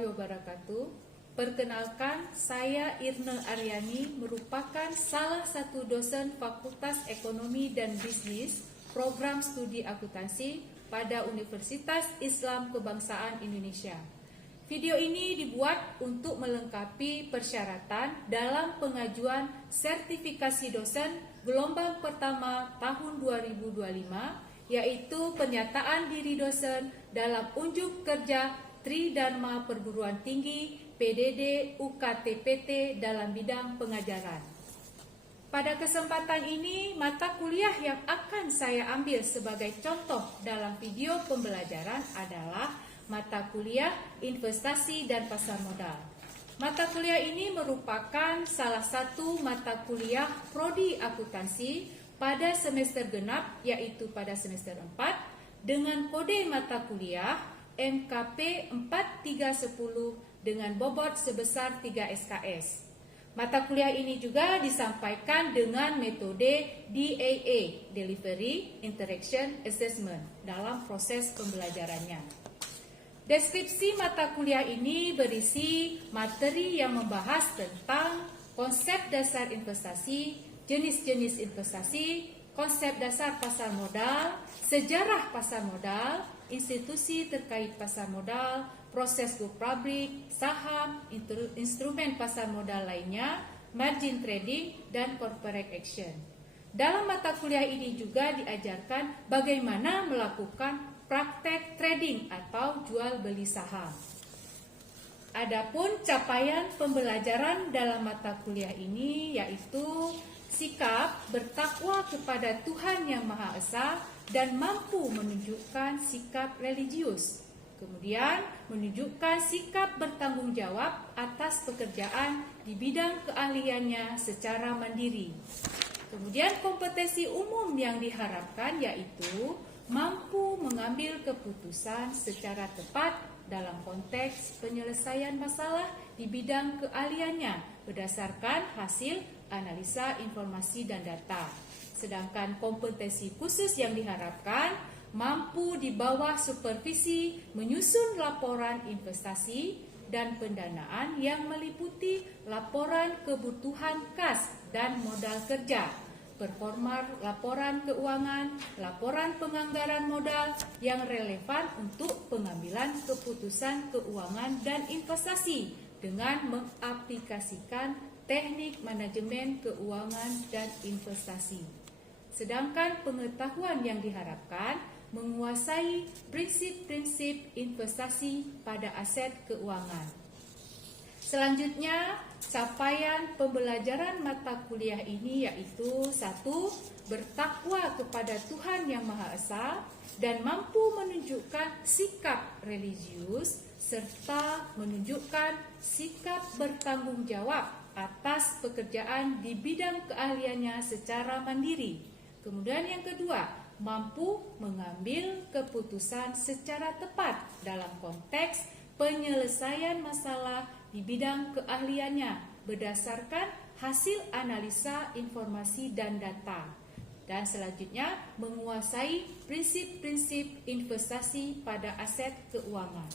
warahmatullahi wabarakatuh. Perkenalkan, saya Irne Aryani, merupakan salah satu dosen Fakultas Ekonomi dan Bisnis Program Studi Akuntansi pada Universitas Islam Kebangsaan Indonesia. Video ini dibuat untuk melengkapi persyaratan dalam pengajuan sertifikasi dosen gelombang pertama tahun 2025, yaitu pernyataan diri dosen dalam unjuk kerja Tridharma Perguruan Tinggi PDD UKTPT dalam bidang pengajaran. Pada kesempatan ini, mata kuliah yang akan saya ambil sebagai contoh dalam video pembelajaran adalah mata kuliah Investasi dan Pasar Modal. Mata kuliah ini merupakan salah satu mata kuliah prodi akuntansi pada semester genap, yaitu pada semester 4, dengan kode mata kuliah MKP 4310 dengan bobot sebesar 3 SKS. Mata kuliah ini juga disampaikan dengan metode DAA, Delivery Interaction Assessment, dalam proses pembelajarannya. Deskripsi mata kuliah ini berisi materi yang membahas tentang konsep dasar investasi, jenis-jenis investasi, konsep dasar pasar modal, sejarah pasar modal, institusi terkait pasar modal, proses go public, saham, instrumen pasar modal lainnya, margin trading, dan corporate action. Dalam mata kuliah ini juga diajarkan bagaimana melakukan praktek trading atau jual beli saham. Adapun capaian pembelajaran dalam mata kuliah ini yaitu sikap bertakwa kepada Tuhan Yang Maha Esa dan mampu menunjukkan sikap religius. Kemudian menunjukkan sikap bertanggung jawab atas pekerjaan di bidang keahliannya secara mandiri. Kemudian kompetensi umum yang diharapkan yaitu mampu mengambil keputusan secara tepat dalam konteks penyelesaian masalah di bidang keahliannya berdasarkan hasil analisa informasi dan data. Sedangkan kompetensi khusus yang diharapkan mampu di bawah supervisi menyusun laporan investasi dan pendanaan yang meliputi laporan kebutuhan kas dan modal kerja, performa laporan keuangan, laporan penganggaran modal yang relevan untuk pengambilan keputusan keuangan dan investasi dengan mengaplikasikan teknik manajemen keuangan dan investasi. Sedangkan pengetahuan yang diharapkan menguasai prinsip-prinsip investasi pada aset keuangan. Selanjutnya, capaian pembelajaran mata kuliah ini yaitu 1. Bertakwa kepada Tuhan Yang Maha Esa dan mampu menunjukkan sikap religius serta menunjukkan sikap bertanggung jawab atas pekerjaan di bidang keahliannya secara mandiri. Kemudian yang kedua, mampu mengambil keputusan secara tepat dalam konteks penyelesaian masalah di bidang keahliannya berdasarkan hasil analisa informasi dan data. Dan selanjutnya, menguasai prinsip-prinsip investasi pada aset keuangan.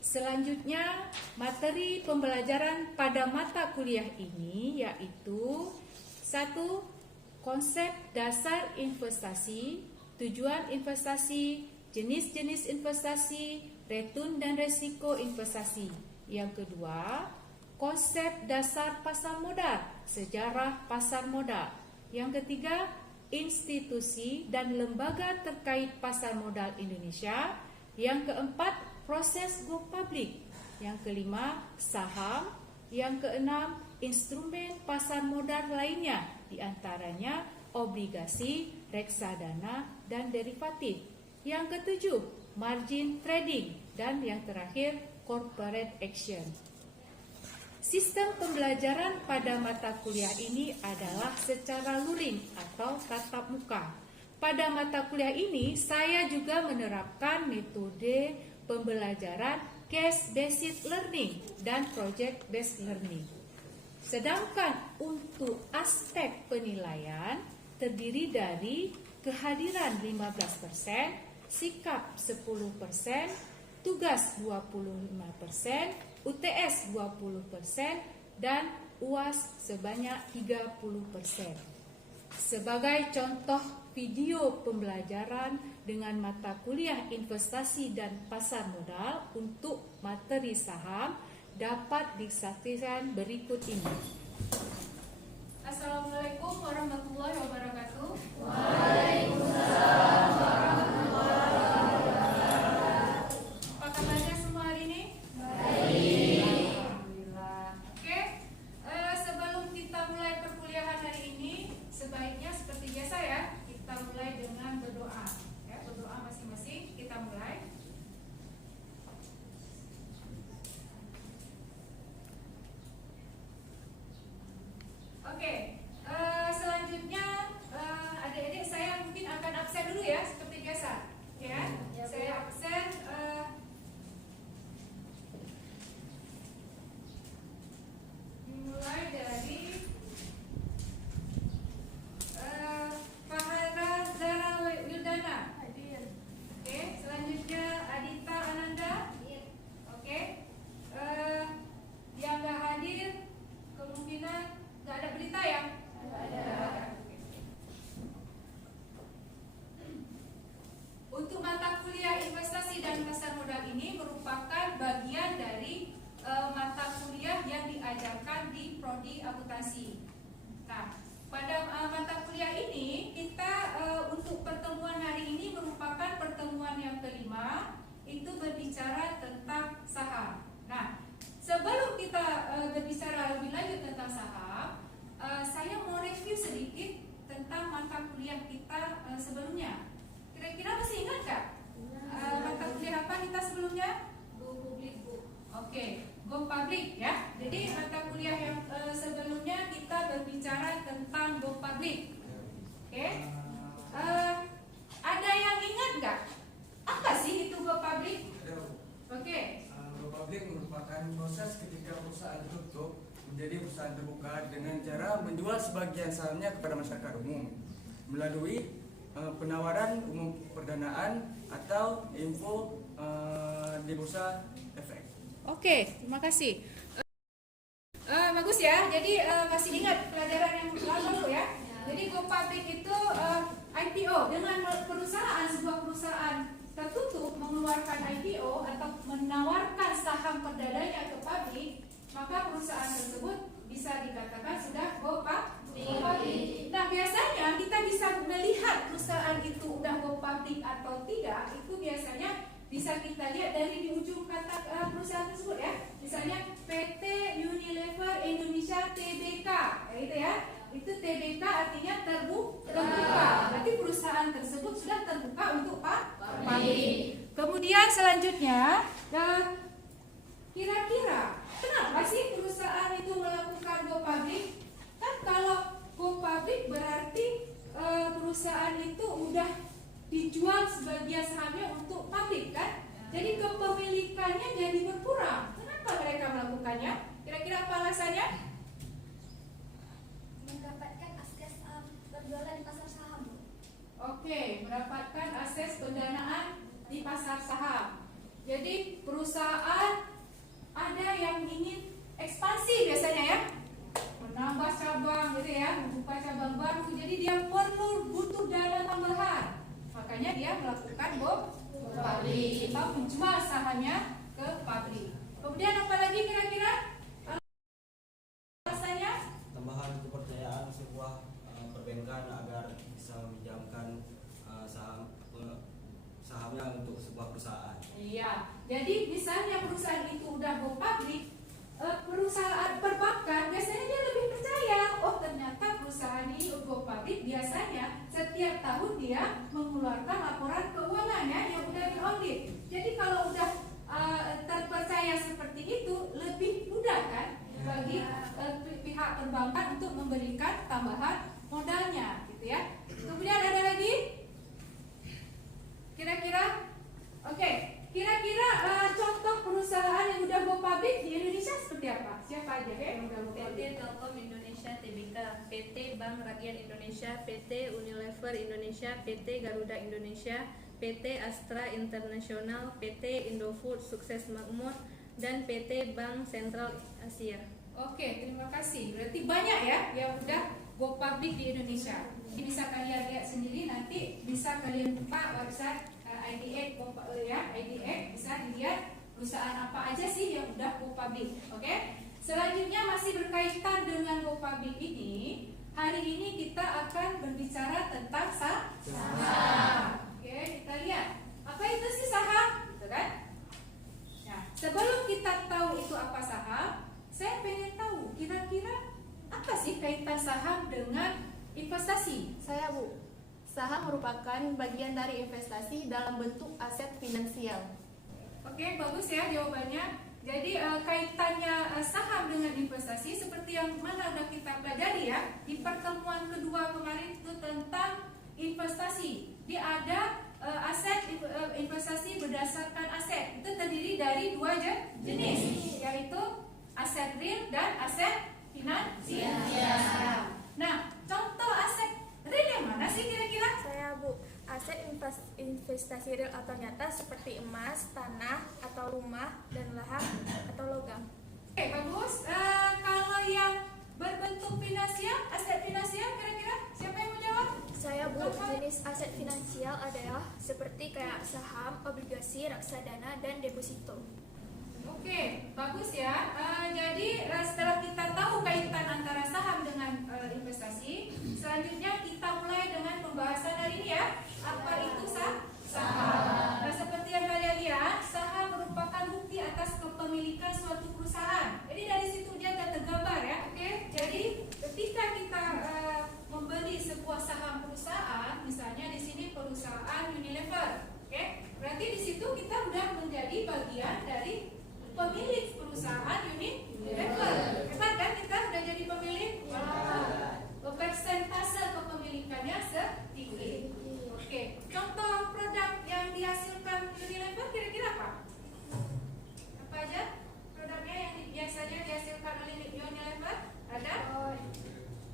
Selanjutnya, materi pembelajaran pada mata kuliah ini yaitu 1. Konsep dasar investasi, tujuan investasi, jenis-jenis investasi, return dan resiko investasi. Yang kedua, konsep dasar pasar modal, sejarah pasar modal. Yang ketiga, institusi dan lembaga terkait pasar modal Indonesia. Yang keempat, proses go public. Yang kelima, saham. Yang keenam, instrumen pasar modal lainnya, diantaranya obligasi, reksadana, dan derivatif. Yang ketujuh, margin trading. Dan yang terakhir, corporate action. Sistem pembelajaran pada mata kuliah ini adalah secara luring atau tatap muka. Pada mata kuliah ini, saya juga menerapkan metode pembelajaran case-based learning dan project-based learning. Sedangkan untuk aspek penilaian terdiri dari kehadiran 15%, sikap 10%, tugas 25%, UTS 20%, dan UAS sebanyak 30%. Sebagai contoh video pembelajaran dengan mata kuliah investasi dan pasar modal untuk materi saham dapat disaksikan berikut ini. Assalamualaikum warahmatullahi wabarakatuh. Waalaikumsalam warahmatullahi wabarakatuh. Apa kabarnya semua hari ini? Baik. Alhamdulillah. Oke, sebelum kita mulai perkuliahan hari ini, sebaiknya seperti biasa ya, kita mulai dengan berdoa. Ya, berdoa masing-masing. Kita mulai. Oke, selanjutnya adik-adik saya mungkin akan absen dulu ya, seperti biasa. Ya, saya absen. Mulai dari Fahara Zara Wildana. Oke, selanjutnya Adita Ananda. Oke, yang nggak hadir kemungkinan nggak ada berita ya? Ada. Untuk mata kuliah investasi dan pasar modal ini merupakan bagian dari mata kuliah yang diajarkan di Prodi Akuntansi. Nah, pada mata kuliah ini kita untuk pertemuan hari ini merupakan pertemuan yang kelima, itu berbicara tentang saham. Nah, sebelum kita berbicara lebih lanjut tentang saham, saya mau review sedikit tentang mata kuliah kita sebelumnya. Kira-kira masih ingat nggak? Mata kuliah apa kita sebelumnya? Go Public, Bu. Oke, Go Public ya. Jadi mata kuliah yang sebelumnya kita berbicara tentang Go Public. Oke. Ada yang ingat nggak? Apa sih itu Go Public? Oke. Go Public merupakan proses ketika perusahaan tutup menjadi perusahaan terbuka dengan cara menjual sebagian sahamnya kepada masyarakat umum melalui penawaran umum perdanaan atau info di bursa efek. Oke, terima kasih. Bagus ya. Jadi masih ingat pelajaran yang lalu ya. Jadi Go Public itu IPO dengan sebuah perusahaan tertutup mengeluarkan IPO atau menawarkan saham perdananya ke publik, maka perusahaan tersebut bisa dikatakan sudah go public. Nah, biasanya kita bisa melihat perusahaan itu udah go public atau tidak, itu biasanya bisa kita lihat dari di ujung kata perusahaan tersebut ya. Misalnya PT Unilever Indonesia Tbk, itu ya. Itu Tbk artinya terbuka. Berarti perusahaan tersebut sudah terbuka untuk publik. Kemudian selanjutnya, kira-kira kenapa sih perusahaan itu melakukan go public? Kan kalau go public berarti perusahaan itu udah dijual sebagian sahamnya untuk publik kan? Jadi kepemilikannya jadi berkurang. Kenapa mereka melakukannya? Kira-kira apa alasannya? Mendapatkan akses berjualan di pasar saham. Oke, mendapatkan akses pendanaan di pasar saham. Jadi perusahaan ada yang ingin ekspansi biasanya ya, menambah cabang gitu ya, membuka cabang baru. Jadi dia butuh dana tambahan. Makanya dia melakukan go public atau menjual sahamnya ke publik. Kemudian apa lagi kira-kira alasannya? Tambahan kepercayaan sebuah perbankan agar bisa meminjamkan sahamnya untuk sebuah perusahaan. Iya, jadi misalnya perusahaan itu udah go public, perusahaan perbankan biasanya dia lebih percaya. Oh, ternyata perusahaan ini go public, biasanya setiap tahun dia mengeluarkan laporan keuangannya yang udah diaudit. Jadi kalau udah terpercaya seperti itu, lebih mudah kan bagi pihak perbankan untuk memberikan tambahan modalnya, gitu ya. Kemudian ada lagi, kira-kira, oke. Kira-kira contoh perusahaan yang udah go public di Indonesia seperti apa? Siapa aja yang udah go PT public? Telkom Indonesia Tbk, PT Bank Rakyat Indonesia, PT Unilever Indonesia, PT Garuda Indonesia, PT Astra Internasional, PT Indofood Sukses Makmur, dan PT Bank Sentral Asia. Oke, terima kasih. Berarti banyak ya yang udah go public di Indonesia. Ini bisa kalian lihat sendiri, nanti bisa kalian buka website IDX ya, IDX bisa dilihat perusahaan apa aja sih yang udah go public. Oke. Selanjutnya masih berkaitan dengan go public ini, hari ini kita akan berbicara tentang saham. Oke, kita lihat apa itu sih saham, gitu kan? Nah, sebelum kita tahu itu apa saham, saya pengen tahu kira-kira apa sih kaitan saham dengan investasi? Saya Bu, saham merupakan bagian dari investasi dalam bentuk aset finansial. Oke, bagus ya jawabannya. Jadi kaitannya saham dengan investasi seperti yang mana udah kita pelajari ya di pertemuan kedua kemarin itu tentang investasi. Dia ada aset investasi berdasarkan aset. Itu terdiri dari dua jenis, yaitu aset real dan aset finansial. Nah, contoh aset real yang mana sih kira-kira? Saya Bu, aset investasi real atau nyata seperti emas, tanah, atau rumah, dan lahan atau logam. Oke, bagus. Kalau yang berbentuk finansial, aset finansial kira-kira siapa yang mau jawab? Saya Bu, jenis aset finansial adalah seperti kayak saham, obligasi, reksadana, dan deposito. Oke, bagus ya. Jadi setelah kita tahu kaitan antara saham dengan investasi, selanjutnya kita mulai dengan pembahasan hari ini ya. Apa itu saham? Nah, seperti yang kalian lihat, saham merupakan bukti atas kepemilikan suatu perusahaan. Jadi dari situ dia akan tergambar ya. Oke, jadi ketika kita membeli sebuah saham perusahaan, misalnya di sini perusahaan Unilever, oke, berarti di situ kita sudah menjadi bagian dari pemilik perusahaan Unilever. Hebat kan, kita sudah jadi pemilik? Persentase kepemilikannya setinggi. Oke, contoh produk yang dihasilkan Unilever kira-kira apa? Apa aja produknya yang biasanya dihasilkan oleh Unilever? Ada?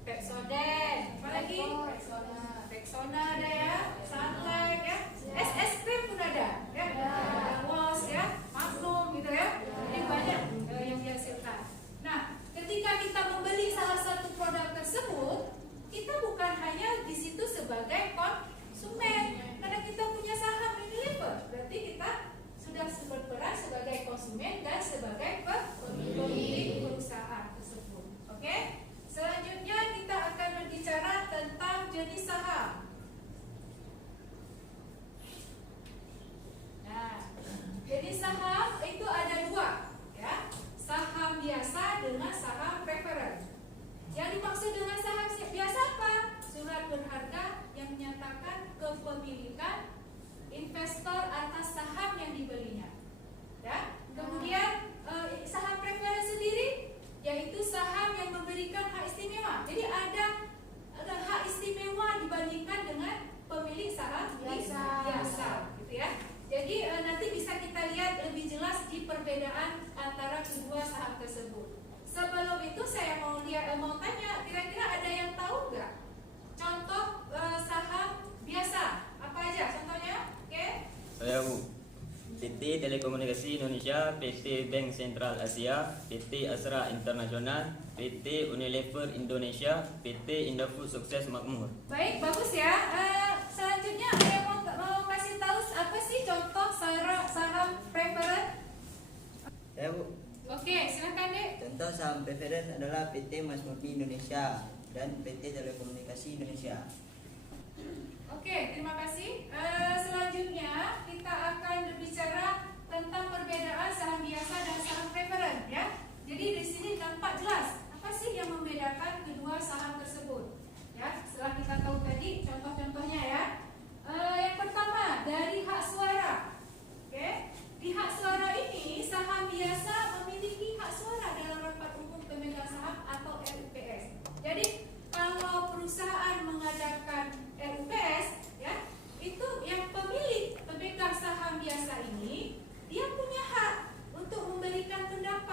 Pepsodent, apa lagi? Rexona ada ya, Sunlight ya, es krim pun ada ya, Wos ya, Magnum gitu ya. Jadi banyak yang dihasilkan. Nah, ketika kita membeli salah satu produk tersebut, kita bukan hanya di situ sebagai konsumen, karena kita punya saham Unilever, berarti kita sudah berperan sebagai konsumen dan sebagai pemilik perusahaan tersebut. Oke? Selanjutnya kita akan berbicara tentang jenis saham. Nah, jenis saham itu ada dua, ya. Saham biasa dengan saham preferred. Yang dimaksud dengan saham biasa apa? Surat berharga yang menyatakan kepemilikan investor atas saham yang dibelinya. Ya. Kemudian saham preferred sendiri yaitu saham yang memberikan hak istimewa. Jadi ada hak istimewa dibandingkan dengan pemilik saham biasa, gitu ya. Jadi nanti bisa kita lihat lebih jelas di perbedaan antara kedua saham tersebut. Sebelum itu saya mau tanya, kira-kira ada yang tahu nggak contoh saham biasa apa aja contohnya? Oke? Saya Bu, PT Telekomunikasi Indonesia, PT Bank Sentral Asia, PT Astra Internasional, PT Unilever Indonesia, PT Indofood Sukses Makmur. Baik, bagus ya. Selanjutnya ada yang mau kasih tahu apa sih contoh saham preferred? Ya Bu, Oke, silakan Dek. contoh saham preferred adalah PT Mas Murni Indonesia dan PT Telekomunikasi Indonesia. Oke, terima kasih. Selanjutnya kita akan berbicara tentang perbedaan saham biasa dan saham preferred ya. Jadi di sini nampak jelas apa sih yang membedakan kedua saham tersebut. Ya, setelah kita tahu tadi contoh-contohnya ya. Yang pertama dari hak suara. Oke, di hak suara ini saham biasa memiliki hak suara dalam rapat umum pemegang saham atau RUPS. Jadi kalau perusahaan mengadakan RUPS ya, itu yang pemilik pemegang saham biasa ini dia punya hak untuk memberikan pendapat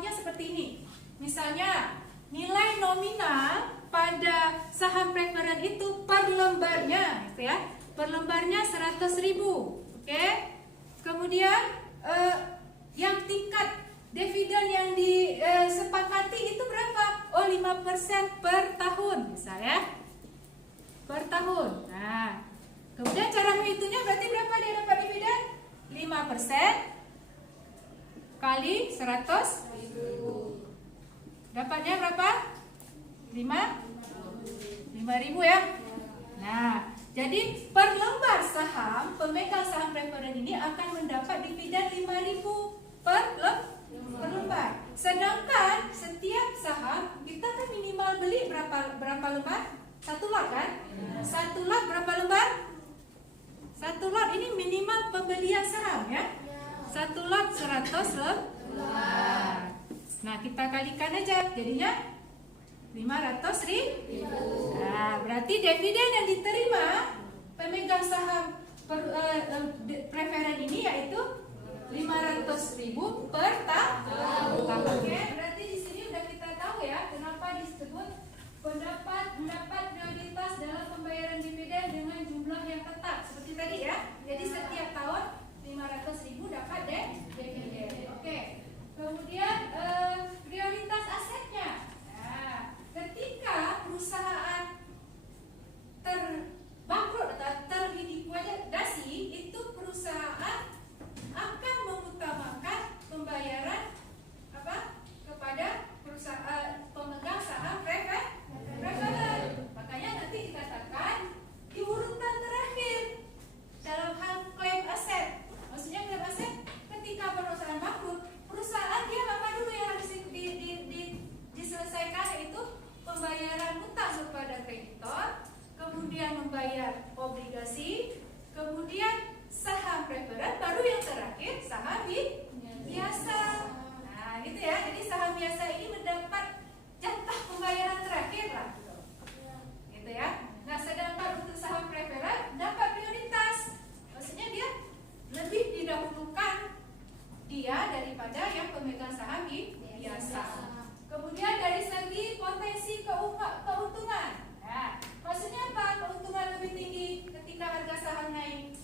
contohnya seperti ini. Misalnya nilai nominal pada saham preferen itu per lembarnya, gitu ya. Per lembarnya 100.000. Oke. Kemudian yang tingkat dividen yang disepakati itu berapa? Oh, 5% per tahun, misalnya. Per tahun. Nah, kemudian cara menghitungnya berarti berapa dia dapat dividen? 5% kali 100.000. Dapatnya berapa? 5.000 ya. Nah, jadi per lembar saham, pemegang saham preferen ini akan mendapat dividen 5.000 per lembar. Sedangkan setiap saham kita kan minimal beli berapa lembar? 1 lot kan? 1 lot berapa lembar? 1 lot ini minimal pembelian saham ya. 1 lot 100 lembar. Nah, kita kalikan aja, jadinya 500.000. Nah, berarti dividen yang diterima pemegang saham preferen ini yaitu 500.000 per tahun. Oke, berarti di sini udah kita tahu ya kenapa disebut mendapat prioritas dalam pembayaran dividen dengan jumlah yang tetap seperti tadi ya. Jadi setiap tahun 500.000 dapat dividen. Oke. Kemudian prioritas asetnya. Nah, ketika perusahaan terbangkrut atau terlikuidasi, itu perusahaan akan mengutamakan pembayaran kepada perusahaan pemegang saham preferen. Makanya nanti dikatakan di urutan terakhir dalam hal klaim aset. Maksudnya klaim aset ketika perusahaan bangkrut, perusahaan dia apa dulu yang harus diselesaikan, yaitu pembayaran utang kepada kreditor, kemudian membayar obligasi, kemudian saham preferen, baru yang terakhir saham biasa. Nah, gitu ya. Jadi saham biasa ini mendapat jatah pembayaran terakhir lah, gitu ya. Nah, sedangkan untuk saham preferen dapat prioritas, maksudnya dia lebih didahulukan dia daripada yang pemegang saham biasa. Kemudian dari segi potensi keuntungan. Nah, maksudnya apa? Keuntungan lebih tinggi ketika harga saham naik.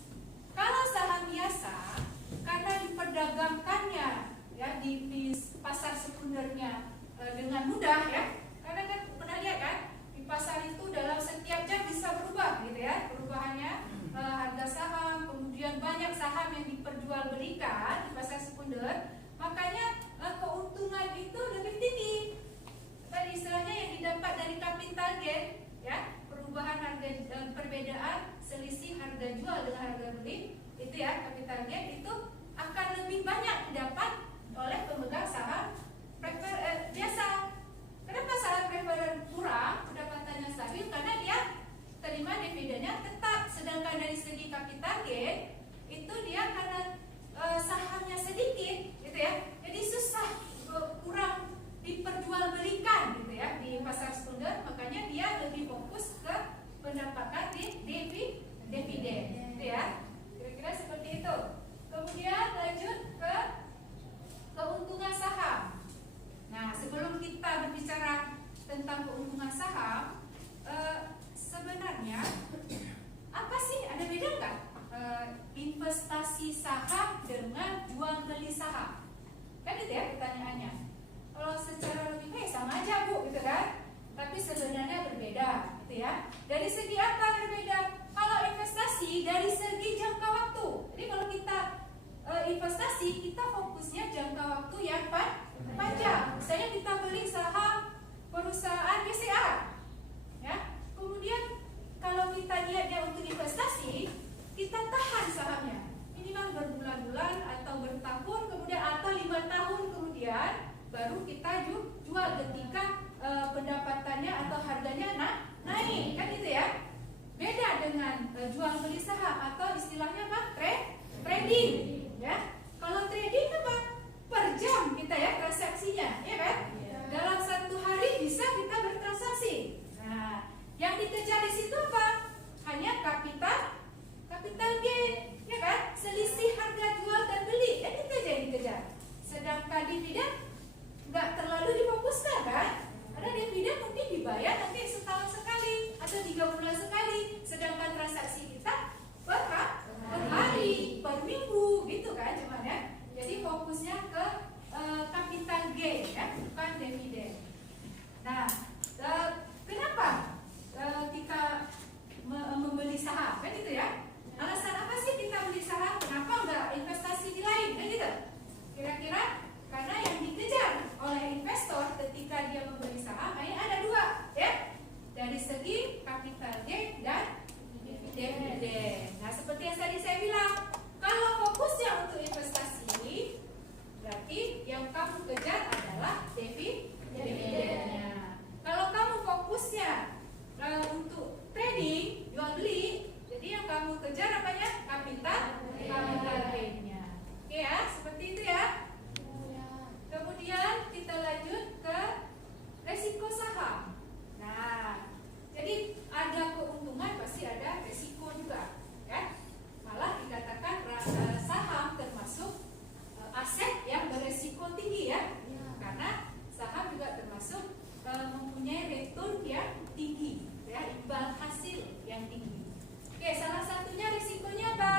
Kalau saham biasa, karena diperdagangkannya ya di pasar sekundernya dengan mudah ya. Karena kan pernah lihat kan, di pasar itu dalam setiap jam bisa berubah gitu ya, perubahannya harga saham, kemudian banyak saham yang diperjualbelikan di pasar sekunder, makanya keuntungan itu lebih tinggi. Tadi istilahnya yang didapat dari capital gain ya, perubahan harga perbedaan selisih harga jual dengan harga beli itu ya, capital gain itu akan lebih banyak didapat oleh pemegang saham biasa. Kenapa saham preferen kurang pendapatannya stabil? Karena dia terima dividennya tetap, sedangkan dari segi capital gain itu dia karena sahamnya sedikit gitu ya, jadi susah, kurang diperjualbelikan gitu ya di pasar sekunder, makanya dia lebih fokus ke pendapatan dividen gitu ya, kira-kira seperti itu. Kemudian lanjut ke keuntungan saham. Nah, sebelum kita berbicara tentang keuntungan saham, sebenarnya apa sih, ada beda nggak investasi saham dengan jual beli saham? Kan itu ya pertanyaannya. Kalau secara lebih baik sama aja Bu gitu kan, tapi sebenarnya berbeda gitu ya. Dari segi apa berbeda? Kalau investasi dari segi jangka waktu. Jadi kalau kita investasi, kita fokusnya jangka waktu yang panjang. Misalnya kita beli saham perusahaan BCA ya. Kemudian kalau kita niatnya untuk investasi, kita tahan sahamnya minimal berbulan-bulan atau bertahun, kemudian atau 5 tahun kemudian baru kita jual ketika pendapatannya atau harganya naik, kan gitu ya. Beda dengan jual beli saham atau istilahnya apa? Trading ya. Kalau trading apa? Per jam kita ya transaksinya, ya kan? Dalam 1 hari bisa kita bertransaksi. Nah, yang dikejar di situ apa? Hanya capital gain, ya kan? Selisih harga jual dan beli, itu aja yang dikejar. Sedangkan dividen saham, kan gitu ya? Alasan apa sih kita beli saham? Kenapa nggak investasi di lain, kan gitu? Kira-kira karena yang dikejar oleh investor ketika dia membeli saham hanya ada dua, ya, dari segi capital gain dan dividen. Nah, seperti yang tadi saya bilang, kalau fokusnya untuk investasi, berarti yang kamu kejar adalah dividennya. Kalau kamu fokusnya untuk trading, jual beli, jadi yang kamu kejar apanya? Capital gainnya. Oke ya, seperti itu ya. Kemudian kita lanjut ke resiko saham. Nah, jadi ada keuntungan pasti ada resiko juga, ya. Malah dikatakan saham termasuk aset yang beresiko tinggi ya, karena saham juga termasuk mempunyai return yang tinggi, ya, imbal hasil yang tinggi. Oke, salah satunya risikonya apa?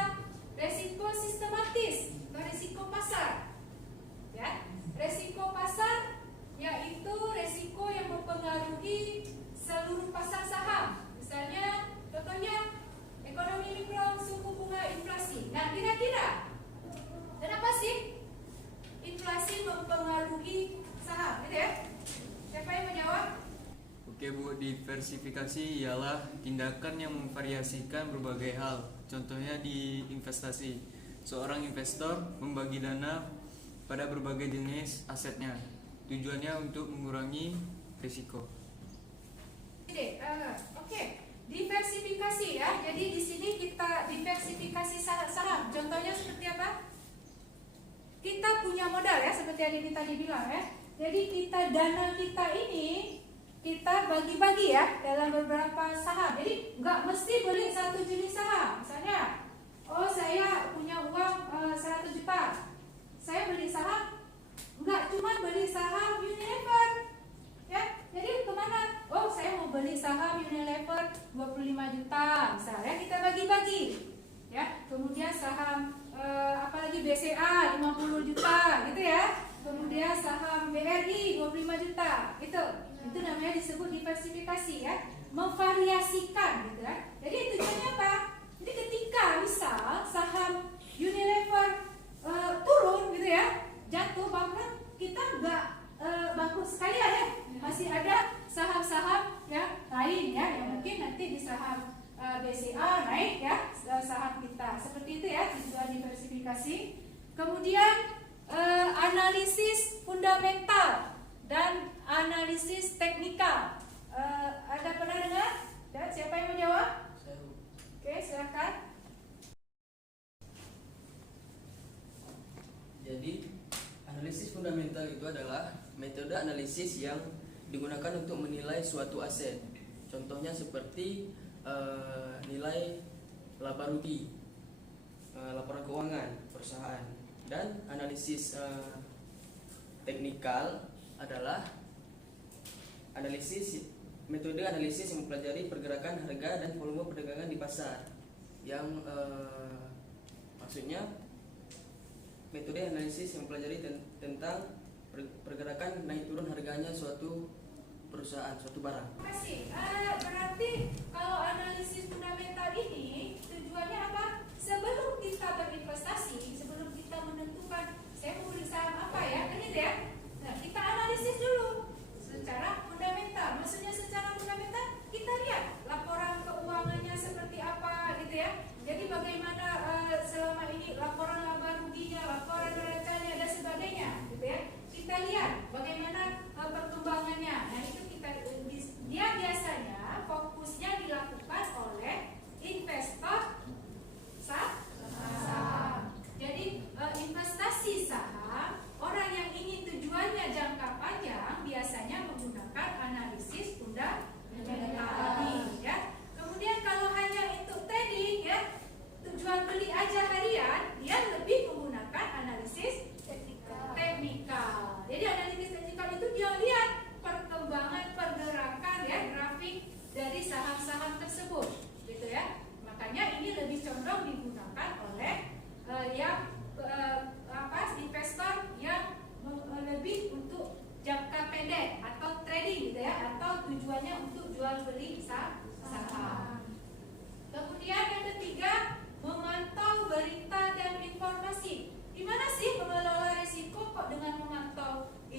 Resiko sistematis atau resiko pasar, ya. Resiko pasar yaitu resiko yang mempengaruhi seluruh pasar saham. Misalnya, contohnya ekonomi mikro, suku bunga, inflasi. Nah, kira-kira kenapa sih inflasi mempengaruhi saham, gitu ya? Siapa yang menjawab? Oke Bu, diversifikasi ialah tindakan yang memvariasikan berbagai hal. Contohnya di investasi, seorang investor membagi dana pada berbagai jenis asetnya. Tujuannya untuk mengurangi risiko. Oke, diversifikasi ya. Jadi di sini kita diversifikasi saham. Contohnya seperti apa? Kita punya modal ya, seperti yang ini tadi bilang ya. Jadi dana kita ini kita bagi-bagi ya dalam beberapa saham. Jadi nggak mesti beli satu jenis saham. Misalnya, oh saya punya uang 100 juta, saya beli saham, nggak cuma beli saham Unilever, ya. Jadi kemana? Oh saya mau beli saham Unilever 25 juta, misalnya kita bagi-bagi, ya. Kemudian saham apalagi BCA 50 juta, gitu ya. Kemudian saham BRI 25 juta, gitu. Itu namanya disebut diversifikasi ya, memvariasikan gitu ya. Jadi tujuannya apa? Jadi ketika misal saham Unilever turun gitu ya, jatuh bangkrut, kita nggak bangkrut sekalian ya, masih ada saham-saham yang lain ya, yang mungkin nanti di saham BCA naik ya, saham kita. Seperti itu ya tujuan diversifikasi. Kemudian analisis fundamental dan analisis teknikal. Ada pernah dengar? Ya, siapa yang menjawab? Oke, silakan. Jadi, analisis fundamental itu adalah metode analisis yang digunakan untuk menilai suatu aset. Contohnya seperti nilai laba rugi, laporan keuangan perusahaan. Dan analisis teknikal adalah metode analisis yang mempelajari pergerakan harga dan volume perdagangan di pasar. Yang maksudnya metode analisis yang mempelajari tentang pergerakan naik turun harganya suatu perusahaan, suatu barang. Terima kasih. Berarti kalau analisis fundamental ini tujuannya apa? Sebelum kita berinvestasi, sebelum kita menentukan saya mau beli saham apa ya, kan gitu ya. Nah, kita analisis dulu secara fundamental. Maksudnya secara fundamental kita lihat laporan keuangannya seperti apa gitu ya. Jadi bagaimana selama ini laporan laba ruginya, laporan neracanya dan sebagainya gitu ya. Kita lihat bagaimana perkembangannya. Nah, itu dia biasanya fokusnya dilakukan oleh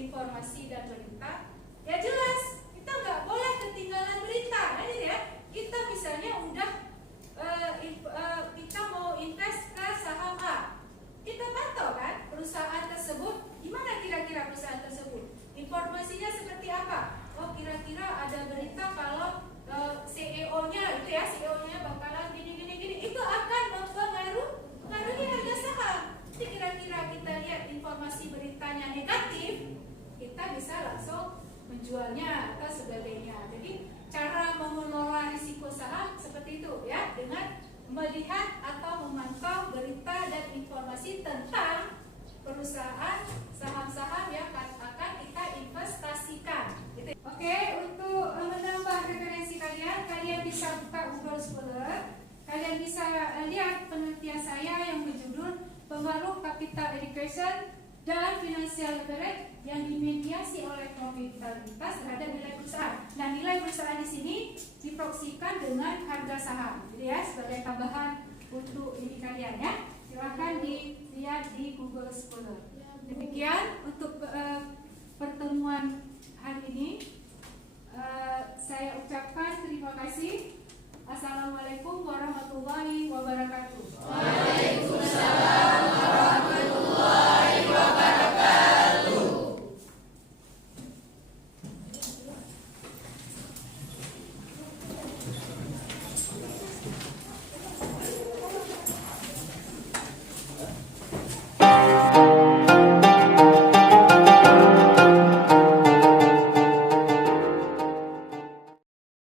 informasi dan berita, ya jelas kita nggak boleh ketinggalan berita, kan ya? Kita misalnya udah kita mau invest ke saham A, kita pantau kan perusahaan tersebut, gimana kira-kira perusahaan tersebut, informasinya seperti apa? Oh kira-kira ada berita kalau CEO-nya itu ya, CEO-nya bakalan gini, itu akan mempengaruhi harga saham. Jadi kira-kira kita lihat informasi beritanya negatif, kita bisa langsung menjualnya atau sebagainya. Jadi cara mengelola risiko saham seperti itu ya, dengan melihat atau memantau berita dan informasi tentang perusahaan saham-saham yang akan kita investasikan. Gitu. Oke, untuk menambah referensi kalian bisa buka Google Scholar. Kalian bisa lihat penelitian saya yang berjudul Pengaruh Capital Education dan Financial Leverage yang dimediasi oleh profitabilitas terhadap nilai perusahaan. Nah, nilai perusahaan di sini diproksikan dengan harga saham. Jadi ya, sebagai tambahan untuk ini kalian ya. Silahkan dilihat di Google Scholar. Demikian untuk pertemuan hari ini. Saya ucapkan terima kasih. Assalamualaikum warahmatullahi wabarakatuh.